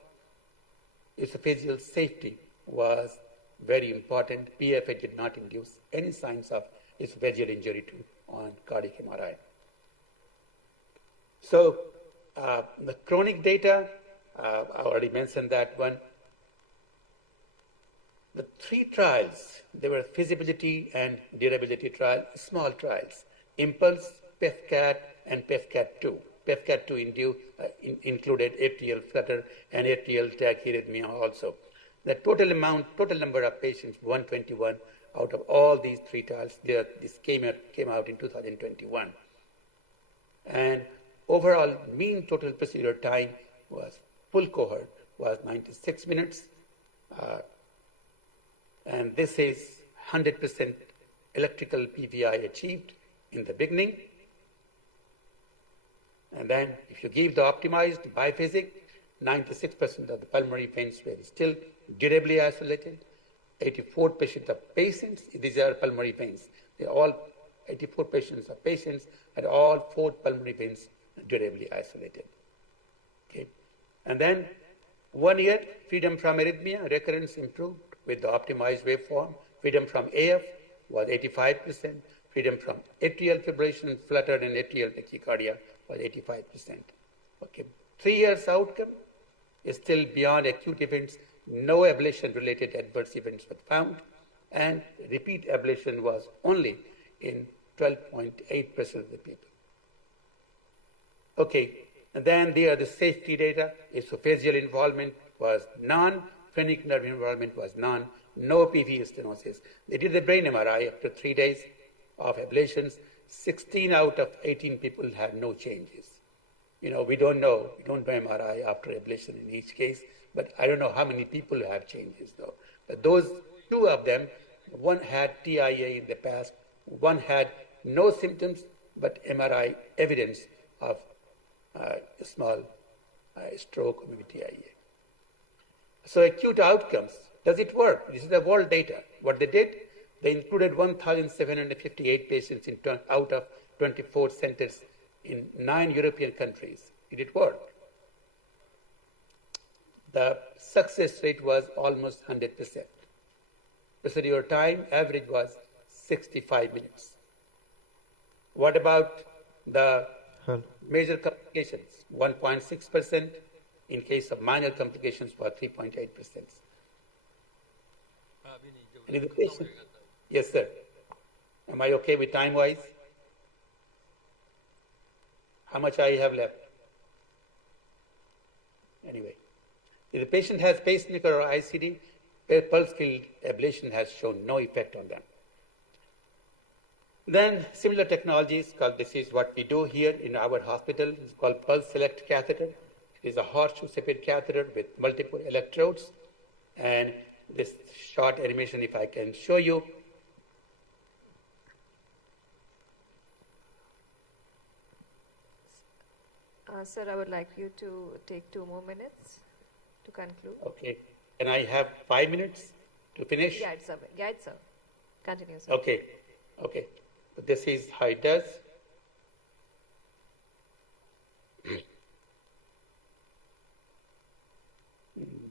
Esophageal safety was very important. PFA did not induce any signs of esophageal injury on cardiac MRI. So the chronic data, I already mentioned that one. The 3 trials, they were feasibility and durability trials, small trials. Impulse, PEFCAT, and PEFCAT-2. PEFCAT-2 included atrial flutter and atrial tachyarrhythmia also. The total number of patients, 121 out of all these 3 trials. This came out in 2021. And overall mean total procedure time was, full cohort was 96 minutes. And this is 100% electrical PVI achieved in the beginning. And then if you give the optimized biphasic, 96% of the pulmonary veins were still durably isolated. 84% of patients, these are pulmonary veins, they all 84% of patients had all 4 pulmonary veins durably isolated. Okay. And then 1 year, freedom from arrhythmia, recurrence improved with the optimized waveform. Freedom from AF was 85%. Freedom from atrial fibrillation, flutter, and atrial tachycardia was 85%. Okay. 3 years outcome is still beyond acute events. No ablation-related adverse events were found, and repeat ablation was only in 12.8% of the people. Okay, and then there are the safety data. Esophageal involvement was none. Phrenic nerve involvement was none. No PV stenosis. They did the brain MRI after 3 days of ablations. 16 out of 18 people had no changes. We don't know. We don't do MRI after ablation in each case, but I don't know how many people have changes though. But those 2 of them, one had TIA in the past, one had no symptoms, but MRI evidence of small stroke or maybe TIA. So acute outcomes, does it work? This is the world data. What they did, they included 1,758 patients out of 24 centers in 9 European countries. Did it work? The success rate was almost 100%. Procedure time average was 65 minutes. What about the major complications? 1.6%. In case of minor complications was 3.8%. Any other question? Yes, sir. Am I okay with time-wise? How much I have left? Anyway, if the patient has pacemaker or ICD, pulse field ablation has shown no effect on them. Then similar technologies, called, this is what we do here in our hospital, it's called pulse select catheter. It is a horseshoe shaped catheter with multiple electrodes. And this short animation, if I can show you. Sir, I would like you to take 2 more minutes to conclude. Okay. Can I have 5 minutes to finish? Yeah, sir. Continue, sir. Okay. This is how it does.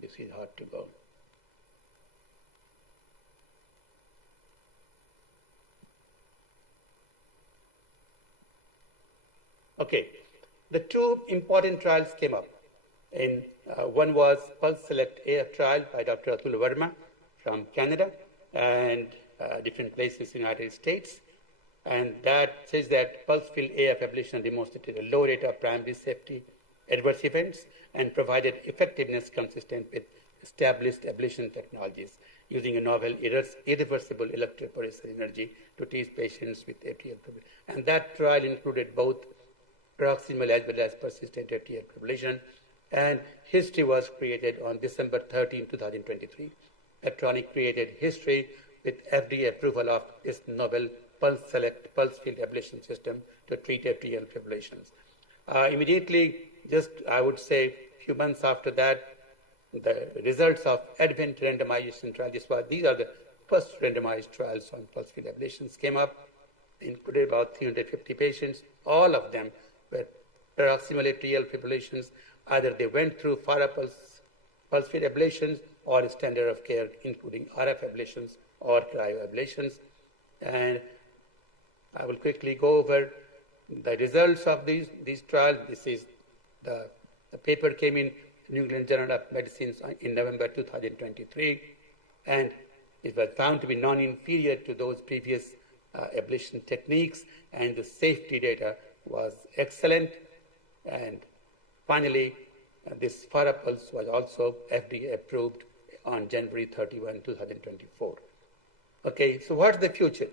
This is hard to go. Okay. The 2 important trials came up. One was Pulse Select AF trial by Dr. Atul Verma from Canada and different places in the United States. And that says that pulse field AF ablation demonstrated a low rate of primary safety adverse events and provided effectiveness consistent with established ablation technologies using a novel irreversible electroporation energy to treat patients with atrial fibrillation. And that trial included both proximal as well as persistent atrial fibrillation. And history was created on December 13, 2023. Medtronic created history with FDA approval of this novel pulse field ablation system to treat atrial fibrillations. Immediately, I would say a few months after that, the results of Advent randomization trial, these are the first randomized trials on pulse field ablations came up. included about 350 patients. All of them were paroxysmal atrial fibrillations. Either they went through far pulse field ablations or standard of care, including RF ablations or cryoablations. And I will quickly go over the results of these trials. This is the paper came in New England Journal of Medicine in November 2023, and it was found to be non-inferior to those previous ablation techniques, and the safety data was excellent. And finally, this Farapulse was also FDA approved on January 31, 2024. Okay, so what's the future?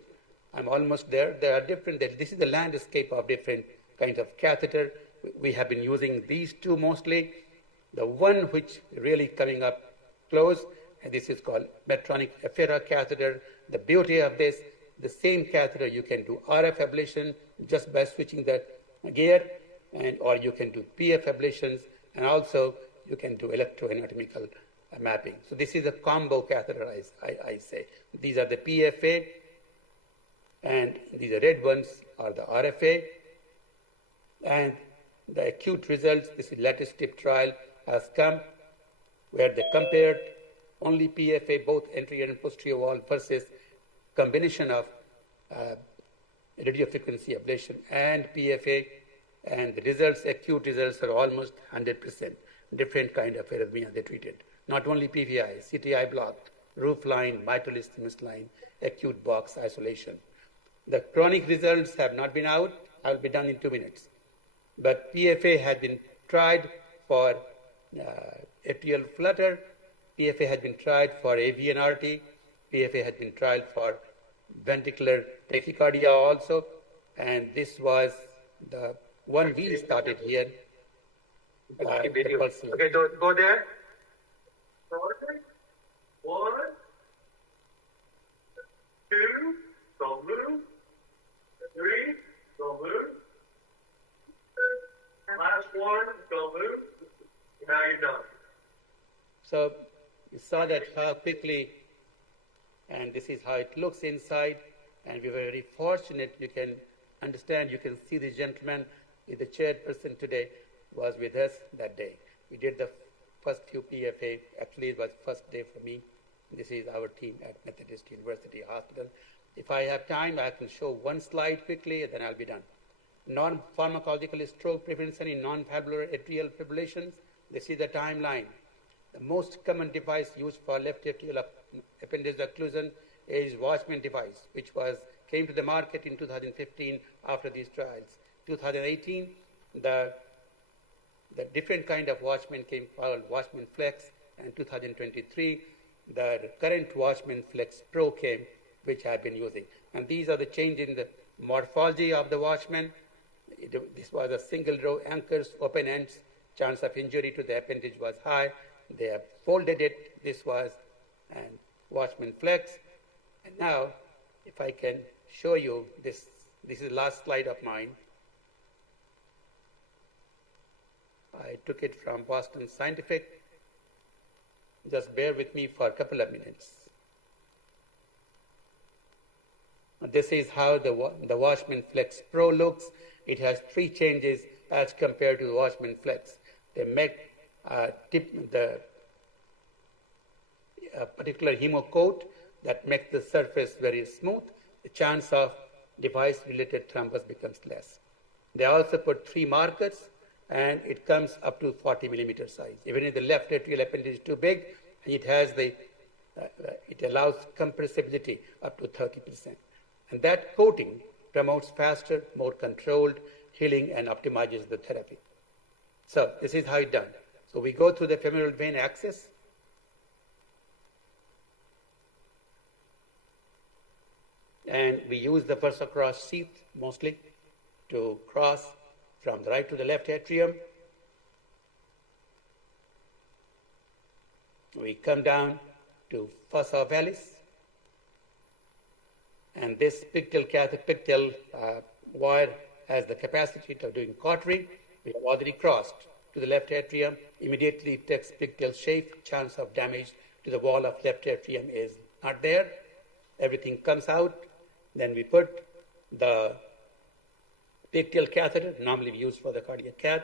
I'm almost there. There are different, this is the landscape of different kinds of catheter. We have been using these two mostly. The one which really coming up close, and this is called Medtronic Affera catheter. The beauty of this, the same catheter, you can do RF ablation just by switching the gear, or you can do PF ablations, and also you can do electroanatomical mapping. So this is a combo catheter, I say. These are the PFA, and these red ones are the RFA. And the acute results, this is latest tip trial, has come where they compared only PFA, both anterior and posterior wall, versus combination of radiofrequency ablation and PFA, and the results, acute results, are almost 100%. Different kind of arrhythmia they treated. Not only PVI, CTI blocked, roof line, mitral isthmus line, acute box isolation. The chronic results have not been out. I'll be done in 2 minutes. But PFA has been tried for atrial flutter. PFA has been tried for AVNRT. PFA has been tried for ventricular tachycardia also. And this was the one we started here. Okay, go there. 1, 2, don't move. 3, don't move. Last one, don't move. Now you're done. So you saw that how quickly, and this is how it looks inside, and we were very fortunate. You can understand, you can see the gentleman, the chairperson today, was with us that day. We did the first few PFA. Actually, it was first day for me. This is our team at Methodist University Hospital. If I have time, I can show one slide quickly, and then I'll be done. Non-pharmacological stroke prevention in non-valvular atrial fibrillations. This is the timeline. The most common device used for left atrial appendage occlusion is Watchman device, which came to the market in 2015 after these trials. 2018, the different kind of Watchman came called Watchman Flex, and 2023, the current Watchman Flex Pro came, which I've been using. And these are the change in the morphology of the Watchman. This was a single row anchors, open ends. Chance of injury to the appendage was high. They have folded it. This was and Watchman Flex. And now, if I can show you this is the last slide of mine. I took it from Boston Scientific. Just bear with me for a couple of minutes. This is how the Watchman Flex Pro looks. It has 3 changes as compared to the Watchman Flex. They make a particular hemocoat that makes the surface very smooth. The chance of device-related thrombus becomes less. They also put 3 markers, and it comes up to 40 millimeter size. Even if the left atrial appendage is too big, it has it allows compressibility up to 30%. And that coating promotes faster, more controlled healing and optimizes the therapy. So this is how it's done. So we go through the femoral vein axis. And we use the versa-cross sheath mostly to cross from the right to the left atrium. We come down to fossa vallis. And this pictal wire has the capacity of doing cautery. We have already crossed to the left atrium. Immediately it takes pictal shape. Chance of damage to the wall of left atrium is not there. Everything comes out. Then we put the pigtail catheter, normally used for the cardiac cath,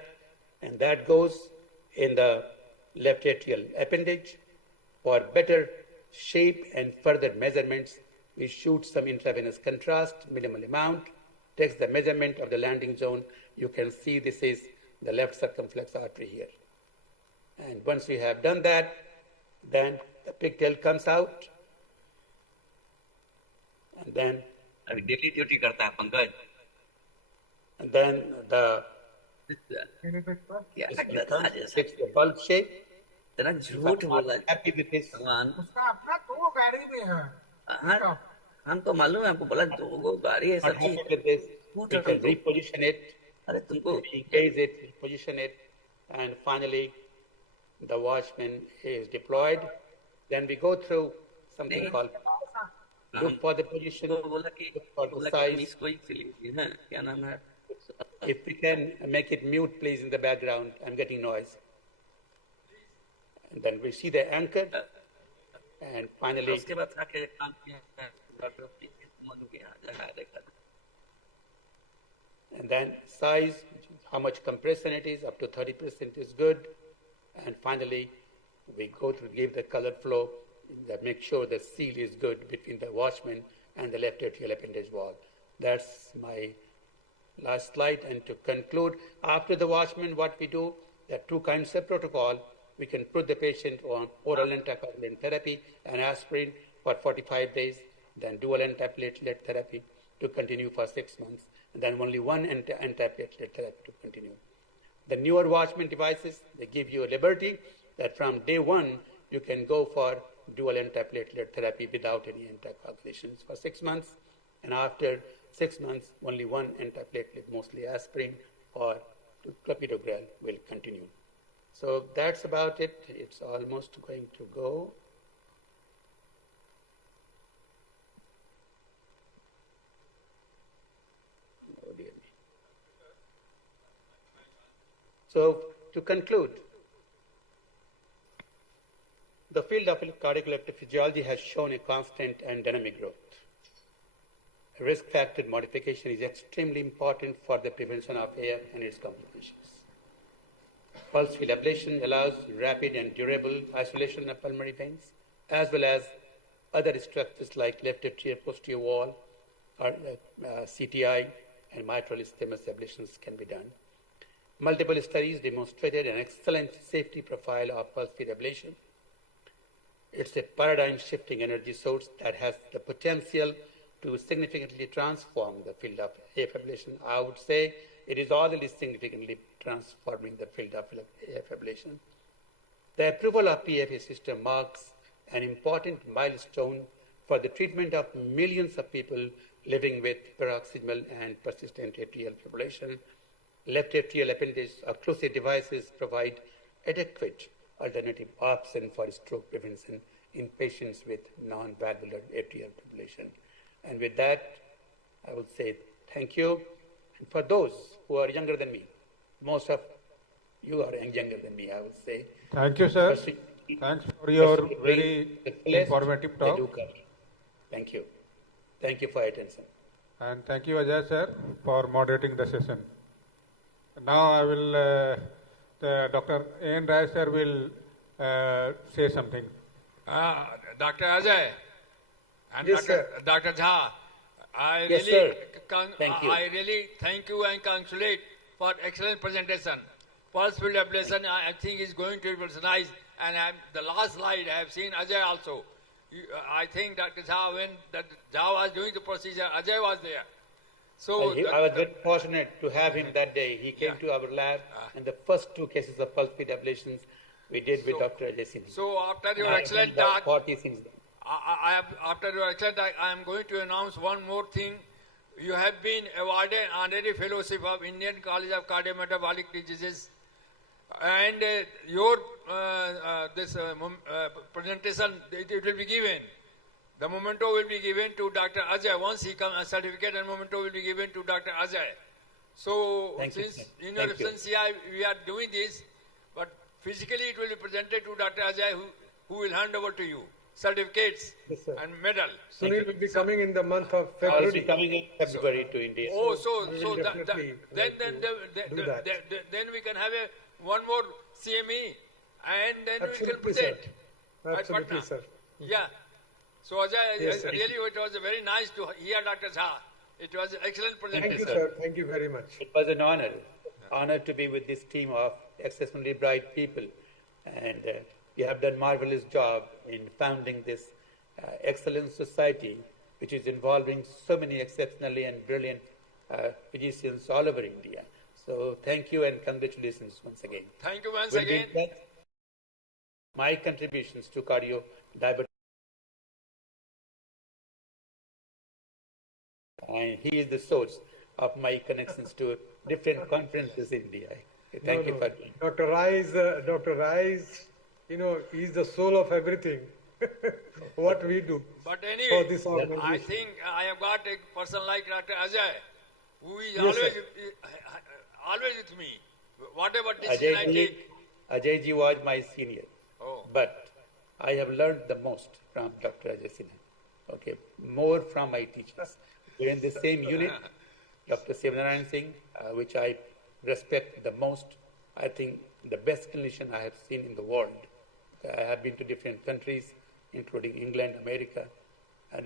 and that goes in the left atrial appendage. For better shape and further measurements, we shoot some intravenous contrast, minimal amount, takes the measurement of the landing zone. You can see this is the left circumflex artery here. And once we have done that, then the pigtail comes out, and then अभी daily duty करता है Pankaj and then the क्या करता है जैसा takes the bulb shape. इतना झूठ बोला Happy with this. भगवान उसका अपना दो गाड़ी में है हाँ हम तो मालूम है आपको बोला दो गाड़ी है Not सब happy चीज with this. झूठ We है can तुमको reposition it, अरे तुमको engage it, reposition it, and finally the watchman is deployed. Then we go through something नहीं। called look for the position, तो बोला कि look for the size. इसको ही चलिए हाँ क्या नाम है If we can make it mute, please, in the background. I'm getting noise. And then we see the anchor, and finally, उसके बाद आके काम किया डॉक्टर मधु के यहाँ जगह देखा and then size, how much compression it is, up to 30% is good. And finally, we go to give the color flow, that make sure the seal is good between the watchman and the left atrial appendage wall. That's my last slide. And to conclude, after the watchman, what we do, there are two kinds of protocol. We can put the patient on oral anticoagulant therapy and aspirin for 45 days, then dual antiplatelet therapy to continue for 6 months, and then only one antiplatelet therapy to continue. The newer watchman devices, they give you a liberty that from day one, you can go for dual antiplatelet therapy without any anticoagulations for 6 months. And after 6 months, only one antiplatelet, mostly aspirin or clopidogrel, will continue. So that's about it. It's almost going to go. Oh dear me. So to conclude, the field of cardiac electrophysiology has shown a constant and dynamic growth. Risk factor modification is extremely important for the prevention of AF and its complications. Pulse field ablation allows rapid and durable isolation of pulmonary veins, as well as other structures like left atrial posterior wall, or CTI, and mitral isthmus ablations can be done. Multiple studies demonstrated an excellent safety profile of pulse field ablation. It's a paradigm-shifting energy source that has the potential to significantly transform the field of AF ablation. I would say it is already significantly transforming the field of AF ablation. The approval of PFA system marks an important milestone for the treatment of millions of people living with paroxysmal and persistent atrial fibrillation. Left atrial appendage occlusive devices provide adequate alternative option for stroke prevention in patients with non-valvular atrial fibrillation. And with that, I would say thank you. And for those who are younger than me, most of you are younger than me, I would say. Thank you, sir. Thanks for your very informative talk. Thank you. Thank you for your attention. And thank you, Ajay, sir, for moderating the session. Now I will, Dr. A.N. Rai, sir, will say something. Dr. Ajay and Yes, Dr. Jha, I Yes, really sir. Thank you. I really thank you and congratulate for excellent presentation. Pulse field ablation, I think is going to be revolutionized. And the last slide I have seen Ajay also. I think Dr. Jha, when Jha was doing the procedure, Ajay was there. So I was very fortunate to have him that day. He came to our lab, and the first 2 cases of pulse field ablations we did with Dr. Ajay Singh. So after your excellent talk, talk, 40 things done. after your excellent talk, I am going to announce one more thing. You have been awarded honorary fellowship of Indian College of Cardiometabolic Diseases, and your presentation it will be given. The memento will be given to Dr. Ajay. Once he comes, a certificate and memento will be given to Dr. Ajay. So Thank you, since sir. in your Thank you. absence we are doing this, but physically it will be presented to Dr. Ajay, who will hand over to you. certificates Yes, sir. and medal. Sunil will be coming in the month of I will February. be coming in February to India. Oh, we so will definitely then like to do that. then we can have one more CME, and then we can Absolutely, sir. present at Absolutely, Patna. sir. Yeah. So Ajay, Yes, sir. really it was very nice to hear Dr. Jha. It was an excellent Thank you, presentation. sir. Thank you very much. It was an honor to be with this team of exceptionally bright people, and you have done marvelous job in founding this excellent society, which is involving so many exceptionally and brilliant physicians all over India. So thank you and congratulations once again. Thank you once Will be again. in touch. My contributions to cardio diabetes, and he is the source of my connections to different conferences in India. Thank you for doing. Dr. Rai is, he's the soul of everything. What we do But for anyway, this organization. I think I have got a person like Dr. Ajay, who is Yes, sir. always with me. Whatever decision I take. Ajay ji was my senior, Oh. but I have learned the most from Dr. Ajay Sinha. Okay, more from my teachers. We're in the same unit, Dr. Sivanarayan Singh, which I respect the most. I think the best clinician I have seen in the world. I have been to different countries, including England, America, and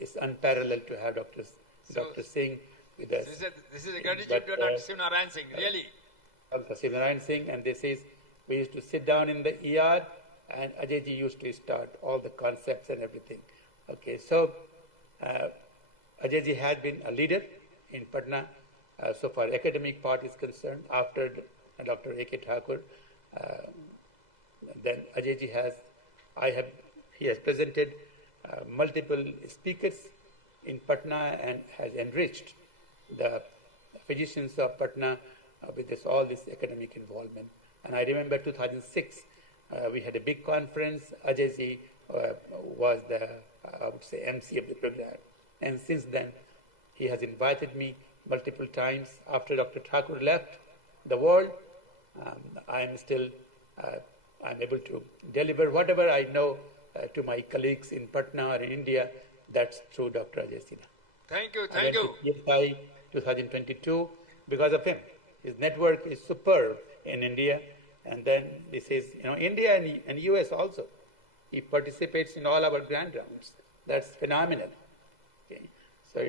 it's unparalleled to have Dr. Singh with us. This is a gratitude But, to Dr. Sivanarayan Singh, really. Dr. Sivanarayan Singh, and this is, we used to sit down in the ER, and Ajay ji used to start all the concepts and everything. Okay, so Ajay ji has been a leader in Patna, so far academic part is concerned. After Dr. A.K. Thakur, then Ajay ji he has presented multiple speakers in Patna and has enriched the physicians of Patna with all this academic involvement. And I remember 2006, we had a big conference. Ajay ji was the, I would say, MC of the program. And since then, he has invited me multiple times. After Dr. Thakur left the world, I'm still, I'm able to deliver whatever I know to my colleagues in Patna or in India. That's through Dr. Ajay Sinha. Thank you, I thank went you. to PSI 2022 because of him. His network is superb in India. And then this is, India and US also. He participates in all our grand rounds. That's phenomenal. Okay. So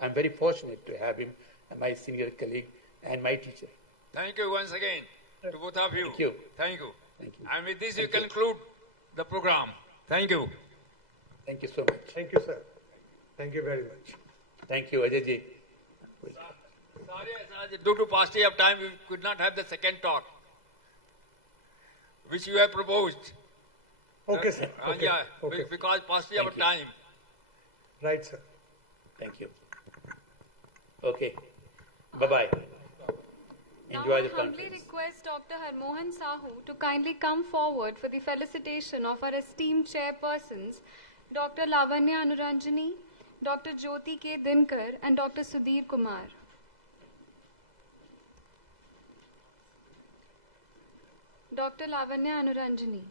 I'm very fortunate to have him as my senior colleague and my teacher. Thank you once again to both of you. Thank you. Thank you. Thank you. And with this, Thank we you. conclude the program. Thank you. Thank you so much. Thank you, sir. Thank you very much. Thank you, Ajay ji. Sorry, due to paucity of time, we could not have the second talk, which you have proposed. Okay, sir. Okay. Yeah, Okay. because paucity of Thank you. time. Right, sir. Thank you. Okay. Bye-bye. Enjoy the Now I humbly conference. request Dr. Harmohan Sahu to kindly come forward for the felicitation of our esteemed chairpersons, Dr. Lavanya Anuranjani, Dr. Jyoti K. Dinkar, and Dr. Sudhir Kumar. Dr. Lavanya Anuranjani.